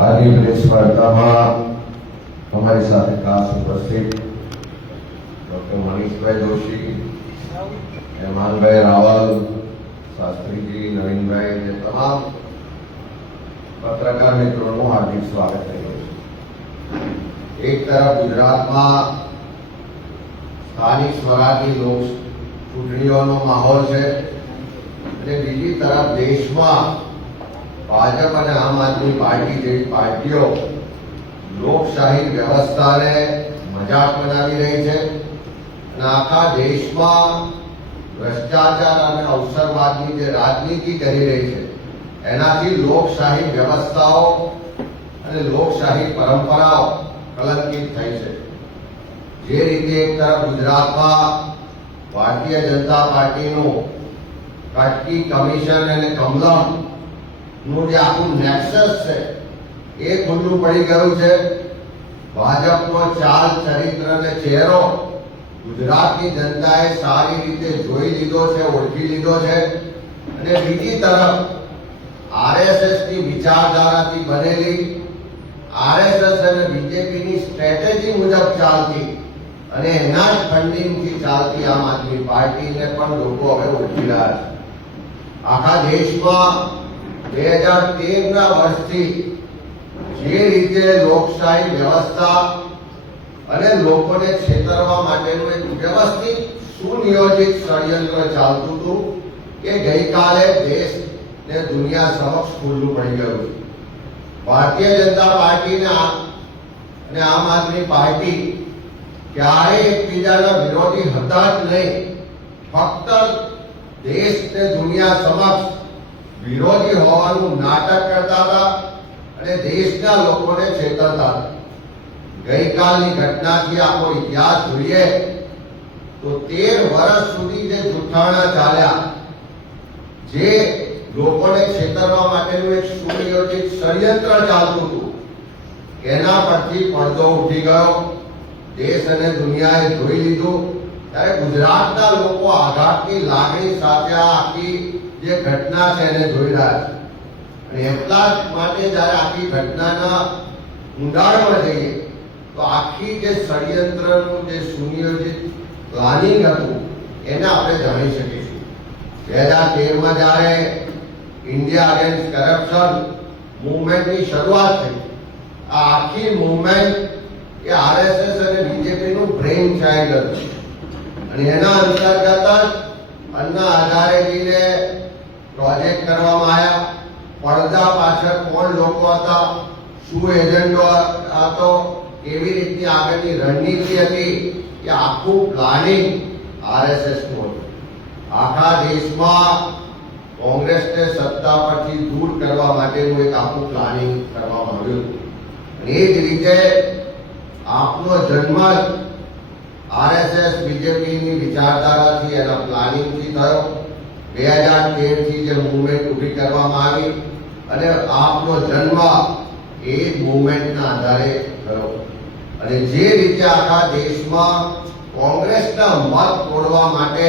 આજની પ્રેસ વાર્તામાં અમારી સાથે ખાસ ઉપસ્થિત ડોક્ટર મનીષભાઈ જોશી, હેમાનભાઈ રાવલ, શાસ્ત્રીજી, નવીનભાઈ અને તમામ પત્રકાર મિત્રોનું હાર્દિક સ્વાગત કર્યું છે। એક તરફ ગુજરાતમાં સ્થાનિક સ્વરાજની લોક ચૂંટણીઓનો માહોલ છે અને બીજી તરફ દેશમાં ભાજપ અને આમ આદમી પાર્ટી જેવી પાર્ટીઓ લોકશાહી વ્યવસ્થાને મજાક બનાવી રહી છે અને આખા દેશમાં ભ્રષ્ટાચાર અને અવસરવાદની જે રાજનીતિ કરી રહી છે એનાથી લોકશાહી વ્યવસ્થાઓ અને લોકશાહી પરંપરાઓ કલંકિત થઈ છે। જે રીતે એક તરફ ગુજરાતમાં ભારતીય જનતા પાર્ટીનું કટકી કમિશન અને કમલમ નું જે આખું નેક્સસ છે એ ખુલ્લું પડી ગયું છે। ભાજપનો ચાલ ચરિત્ર અને ચહેરો ગુજરાતની જનતાએ સારી રીતે જોઈ લીધો છે, ઓળખી લીધો છે અને બીજી તરફ આરએસએસ ની વિચારધારાથી બનેલી આરએસએસ અને બીજેપીની સ્ટ્રેટેજી મુજબ ચાલતી અને એના જ ફંડિંગથી ચાલતી આમ આદમી પાર્ટીને પણ લોકો હવે ઓળખી રહ્યા છે। આખા દેશમાં 2013ના વર્ષથી જે રીતે લોકશાહી વ્યવસ્થા અને લોકોને છેતરવા માટેનું એક વ્યવસ્થિત સુનિયોજિત ષડયંત્ર ચાલતું હતું કે ગઈકાલે દેશ ને દુનિયા સમક્ષ ખુલ્લું પડી ગયું છે। ભારતીય જનતા પાર્ટી અને આમ આદમી પાર્ટી ક્યારેય એકબીજાના વિરોધી હતા જ નહીં, ફક્ત દેશ ને દુનિયા સમક્ષ વિરોધી હોવાનું નાટક કરતા હતા અને દેશના લોકોને છેતરતા હતા। ગઈકાલની ઘટનાથી આપણો ઇતિહાસ જોઈએ તો 13 વર્ષ સુધી જે જૂઠાણા ચાલ્યા, જે લોકોને છેતરવા માટેનું એક સુનિયોજિત ષડયંત્ર ચાલતું હતું, એના પરથી પડદો ઉઠી ગયો। દેશ અને દુનિયાએ જોઈ લીધું ત્યારે ગુજરાતના લોકો આઘાતની લાગણી સાથે આ આખી જે ઘટના છે એને જોઈ રહ્યા છે અને એટલા જ માટે જયારે આખી ઘટનાના ઊંડાણમાં જઈએ તો આખી જે ષડયંત્રનું જે સુનિયોજિત પ્લાનિંગ હતું એને આપણે જાણી શકીશું। 2013માં જયારે ઇન્ડિયા અગેન્સ્ટ કરપ્શન મૂવમેન્ટની શરૂઆત થઈ, આ આખી મૂવમેન્ટ એ આરએસએસ અને બીજેપીનું બ્રેઇન ચાઇલ્ડ હતું અને એના અંતર્ગત જ અન્ના હઝારેજીને પ્રોજેક્ટ કરવામાં આવ્યા। પડદા પાછળ કોણ લોકો હતા, શું એજન્ડો હતો, કેવી રીતની આગળની રણનીતિ હતી, એ આખું પ્લાનિંગ આરએસએસનું હતું। આખા દેશમાં કોંગ્રેસને સત્તા પરથી દૂર કરવા માટેનું એક આખું પ્લાનિંગ કરવામાં આવ્યું અને એ જ રીતે આપનો જન્મ આરએસએસ બીજેપીની વિચારધારાથી એના પ્લાનિંગથી થયો। 2013થી જે મૂવમેન્ટ ઊભી કરવામાં આવી અને આપનો જન્મ એ મૂવમેન્ટના આધારે થયો અને જે રીતે આખા દેશમાં કોંગ્રેસના મત તોડવા માટે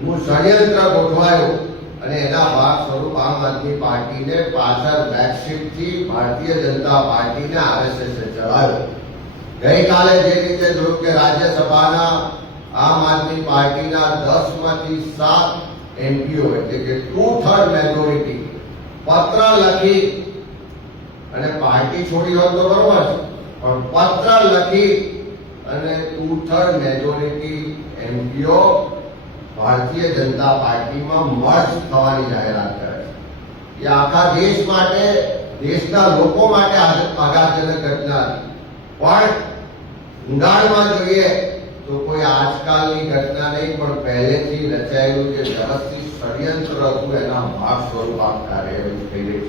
નું ષડયંત્ર ગોઠવાયું અને એના ભાગ સ્વરૂપ આમ આદમી પાર્ટીને પાછળ બેકશીટથી ભારતીય જનતા પાર્ટીને આરએસએસે ચલાવ્યો। ગઈકાલે જે રીતે જોયું કે રાજ્યસભાના આમ આદમી પાર્ટીના 10માંથી 7 એમપીઓ એટલે કે 2/3 મેજોરિટી પત્ર લખી અને પાર્ટી છોડી હોત તો બરોબર છે, પણ પત્ર લખી અને 2/3 મેજોરિટી એમપીઓ ભારતીય જનતા પાર્ટીમાં મર્જ થવાની જાહેરાત કરે છે। એ આખા દેશ માટે, દેશના લોકો માટે આઘાતજનક ઘટના પણ ઊંડાણમાં જોઈએ તો કોઈ આજકાલની ઘટના નહીં, પણ પહેલેથી રચાયેલું જે વ્યવસ્થિત ષડયંત્ર હતું એના ભાગ સ્વરૂપ આ કાર્યવાહી થઈ રહી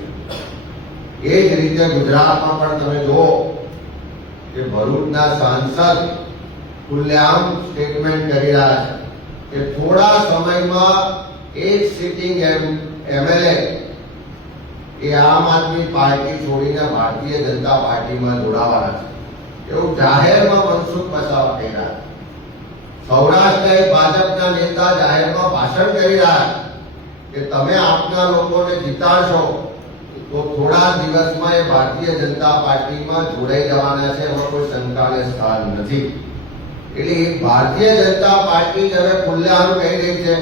છે। એ જ રીતે ગુજરાતમાં પણ તમે જુઓ કે ભરૂચના સાંસદ ખુલ્લેઆમ સ્ટેટમેન્ટ કરી રહ્યા છે કે થોડા સમયમાં એક સિટિંગ એમએલએ એ આમ આદમી પાર્ટી છોડીને ભારતીય જનતા પાર્ટીમાં જોડાવાના છે, એવું જાહેરમાં મનસુખ વસાવા કહી રહ્યા છે। સૌરાષ્ટ્રના ભાજપના નેતા જાહેરમાં ભાષણ કરી રહ્યા કે તમે આપના લોકોને જીતાડશો તો થોડા દિવસમાં એ ભારતીય જનતા પાર્ટીમાં જોડાઈ જવાના છે, એમાં કોઈ શંકાને સ્થાન નથી. એટલે ભારતીય જનતા પાર્ટી હવે ખુલ્લેઆમ કહી રહી છે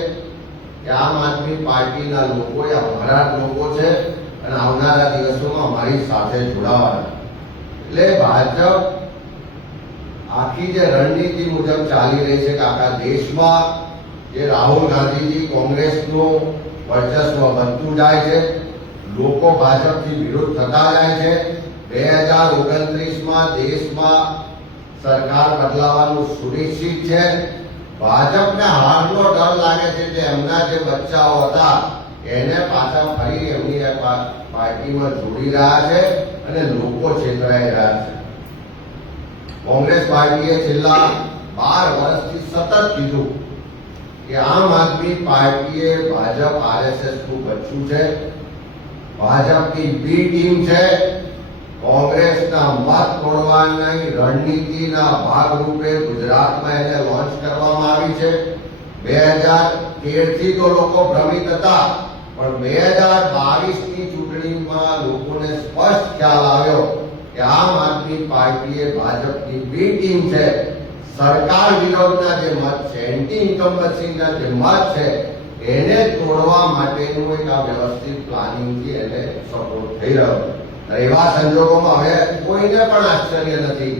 કે આમ આદમી પાર્ટીના લોકો એ અમારા જ લોકો છે અને આવનારા દિવસોમાં અમારી સાથે જોડાવાના. એટલે ભાજપ આખી જે રણનીતિ મુજબ ચાલી રહી છે કે આખા દેશમાં જે રાહુલ ગાંધીજી કોંગ્રેસનું વર્ચસ્વ વધતું જાય છે, લોકો ભાજપથી વિરોધ થતા જાય છે. 2029માં દેશમાં સરકાર બદલાવાનું સુનિશ્ચિત છે. ભાજપને હારનો ડર લાગે છે કે એમના જે બચ્ચાઓ હતા એને પાછા ફરી એમની પાર્ટીમાં જોડી રહ્યા છે અને લોકો છેતરાઈ રહ્યા છે. કોંગ્રેસ પાર્ટીએ છેલ્લા 12 વર્ષથી સતત કીધું કે આમ આદમી પાર્ટીએ ભાજપ આરએસએસ નું બચ્ચું છે, ભાજપની બી ટીમ છે. કોંગ્રેસના મત તોડવાની રણનીતિના ભાગરૂપે ગુજરાતમાં એને લોન્ચ કરવામાં આવી છે. 2013 થી તો લોકો ભ્રમિત હતા, પણ 2022ની ચૂંટણીમાં લોકોને સ્પષ્ટ ખ્યાલ આવ્યો કે આમ આદમી પાર્ટીએ ભાજપની બી ટીમ છે. સરકાર વિરોધના જે મત છે, એન્ટી ઇન્કમ્બન્સીના જે મત છે, એને તોડવા માટેનું એક આ વ્યવસ્થિત પ્લાનિંગથી એને સપોર્ટ થઈ રહ્યો. એવા સંજોગોમાં હવે કોઈને પણ આશ્ચર્ય નથી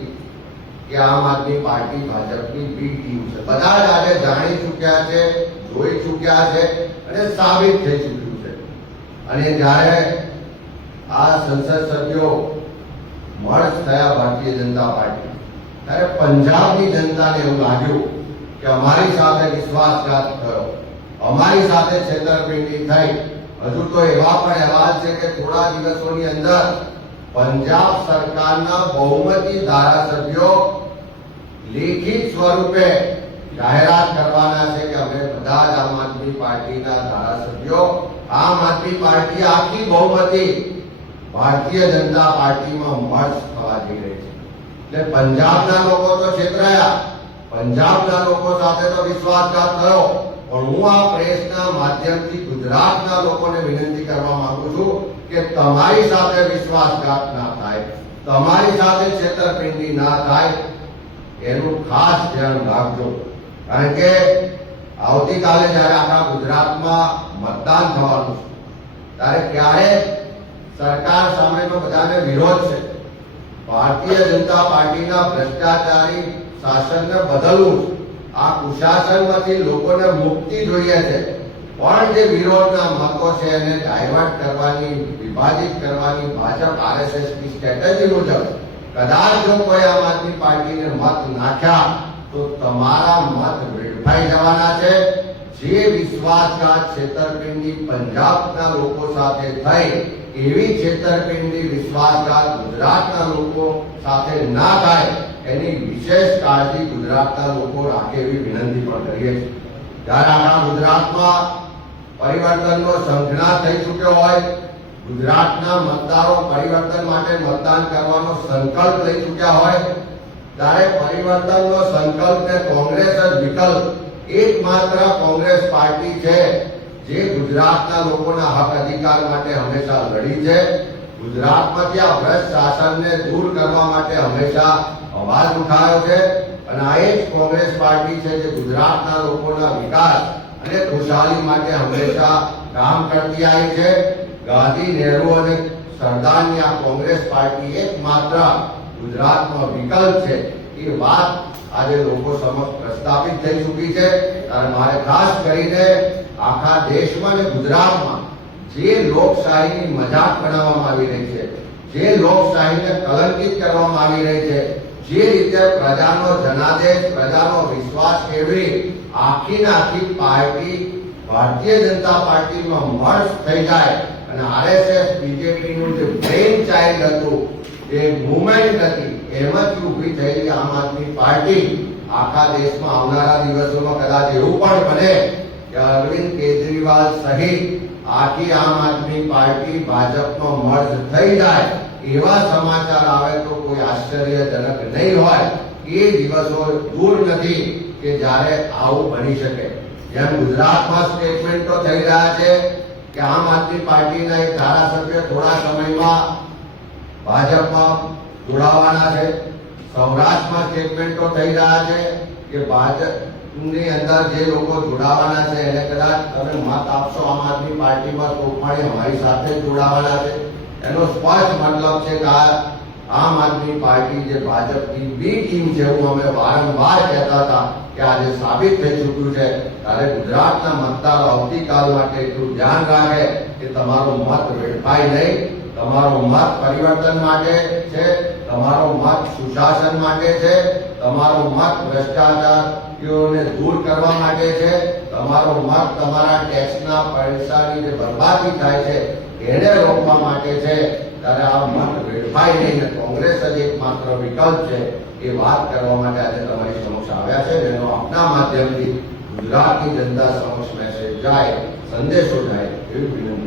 કે આમ આદમી પાર્ટી ભાજપની બી ટીમ છે. બધા જ આજે જાણી ચૂક્યા છે, જોઈ ચૂક્યા છે અને સાબિત થઈ ચૂક્યું છે. અને જ્યારે આ સંસદ સભ્યો મર્જ થયા ભારતીય જનતા પાર્ટી, ત્યારે પંજાબની જનતાને એવું લાગ્યું કે અમારી સાથે વિશ્વાસઘાત થયો, અમારી સાથે છેતરપિંડી થઈ. હજુ તો એવા પણ અહેવાલ છે કે થોડા દિવસોની અંદર પંજાબ સરકારના બહુમતી ધારાસભ્યો લેખિત સ્વરૂપે જાહેરાત કરવાના છે કે અમે બધા જ આમ આદમી પાર્ટીના ધારાસભ્યો, આમ આદમી પાર્ટી આખી બહુમતી ભારતીય જનતા પાર્ટીમાં મર્જ થવા જઈ રહી છે. એટલે પંજાબના લોકો તો છેતરાયા, પંજાબના લોકો સાથે તો વિશ્વાસઘાત થયો. પણ હું આ પ્રેસના માધ્યમથી ગુજરાતના લોકોને વિનંતી કરવા માંગુ છું કે તમારી સાથે વિશ્વાસઘાત ના થાય, તમારી સાથે છેતરપિંડી ના થાય, એનું ખાસ ધ્યાન રાખજો. કારણ કે આવતીકાલે જ્યારે આખા ગુજરાતમાં મતદાન થવાનું છે, ત્યારે ક્યારે સરકાર સામેનો બધાને વિરોધ છે. ભારતીય જનતા પાર્ટીના ભ્રષ્ટાચારી શાસનને બદલવું, આ કુશાસનમાંથી લોકોને મુક્તિ જોઈએ છે. પણ જે વિરોધના મતો છે એને ડાયવર્ટ કરવાની, વિભાજિત કરવાની ભાજપ આરએસએસની સ્ટ્રેટેજી મુજબ કદાચ જો કોઈ આમ આદમી પાર્ટીને મત નાખ્યા તો તમારા મત વેડફાઈ જવાના છે. જે વિશ્વાસઘાત છેતરપિંડી પંજાબના લોકો સાથે થઈ, એવી છેતરપિંડી વિશ્વાસઘાત ગુજરાતના લોકો સાથે ના થાય, એની વિશેષ કાળજી ગુજરાતના લોકો રાખે એવી વિનંતી પણ કરીએ છીએ. જ્યારે આપણા ગુજરાતમાં પરિવર્તનનો સંઘર્ષ થઈ ચૂક્યો હોય, ગુજરાતના મતદારો પરિવર્તન માટે મતદાન કરવાનો સંકલ્પ લઈ ચૂક્યા હોય, ત્યારે પરિવર્તનનો સંકલ્પને કોંગ્રેસ જ વિકલ્પ, એકમાત્ર કોંગ્રેસ પાર્ટી છે જે ગુજરાતના લોકોના હક અધિકાર માટે હંમેશા લડી છે. ગુજરાતમાંથી આ ભ્રષ્ટ શાસનને દૂર કરવા માટે હંમેશા અવાજ ઉઠાવ્યો છે. અને આ જ કોંગ્રેસ પાર્ટી છે જે ગુજરાતના લોકોના વિકાસ અને ખુશહાલી માટે હંમેશા કામ કરતી આવી છે. ગાંધી, નહેરુ અને સરદારની આ કોંગ્રેસ પાર્ટી એકમાત્ર ગુજરાતનો વિકલ્પ છે. એ વાત આજે લોકો સમક્ષ પ્રસ્થાપિત થઈ ચૂકી છે. અને મારે ખાસ કરીને આખા દેશમાં અને ગુજરાતમાં જે લોકશાહીની મજાક બનાવવામાં આવી રહી છે, જે લોકશાહીને કલંકિત કરવામાં આવી રહી છે, જે રીતે પ્રજાનો જનાદેશ, પ્રજાનો વિશ્વાસ કેળવી આખી પાર્ટી ભારતીય જનતા પાર્ટીમાં મર્જ થઈ જાય અને આરએસએસ બીજેપીનું જે બ્રેન ચાઇલ્ડ હતું, જે મુવમેન્ટ હતી, એમાંથી ઊભી થયેલી આમ આદમી પાર્ટી આખા દેશમાં આવનારા દિવસોમાં કદાચ એવું પણ બને કે અરવિંદ કેજરીવાલ સહિત આખી આમ આદમી પાર્ટી ભાજપમાં મર્જ થઈ જાય, એવા સમાચાર આવે તો કોઈ આશ્ચર્યજનક નહીં હોય. એ દિવસો દૂર નથી કે જ્યારે આવું બની શકે. જેમ ગુજરાતમાં સ્ટેટમેન્ટો થઈ રહ્યા છે કે આમ આદમી પાર્ટીના એક ધારાસભ્ય થોડા સમયમાં ભાજપમાં જોડાવાના છે. સૌરાષ્ટ્રમાં સ્ટેટમેન્ટો થઈ રહ્યા છે કે ભાજપની અંદર જે લોકો જોડાવાના છે એને કદાચ તમે મત આપશો આમ આદમી પાર્ટીમાં તો પણ અમારી સાથે જોડાવાના છે. એનો સ્પષ્ટ મતલબ છે કે આમ આદમી પાર્ટી જે ભાજપની બી ટીમ છે, હું અમે વારંવાર કહેતા હતા કે આજે સાબિત થઈ ચૂક્યું છે. ત્યારે ગુજરાતના મતદારો આવતીકાલ માટે એટલું ધ્યાન રાખે કે તમારો મત વેડફાય નહીં. તમારો મત પરિવર્તન માટે છે, તમારો મત સુશાસન માટે છે, તમારો મત ભ્રષ્ટાચારીઓને દૂર કરવા માટે છે, તમારો મત તમારા ટેક્સના પૈસાની જે બરબાદી થાય છે એને રોકવા માટે છે. ત્યારે આ મત વેડફાય નહીં ને કોંગ્રેસ જ એકમાત્ર વિકલ્પ છે એ વાત કરવા માટે આજે તમારી સમક્ષ આવ્યા છે. એનો આપના માધ્યમથી ગુજરાતની જનતા સમક્ષ મેસેજ જાય, સંદેશો જાય એવી વિનંતી.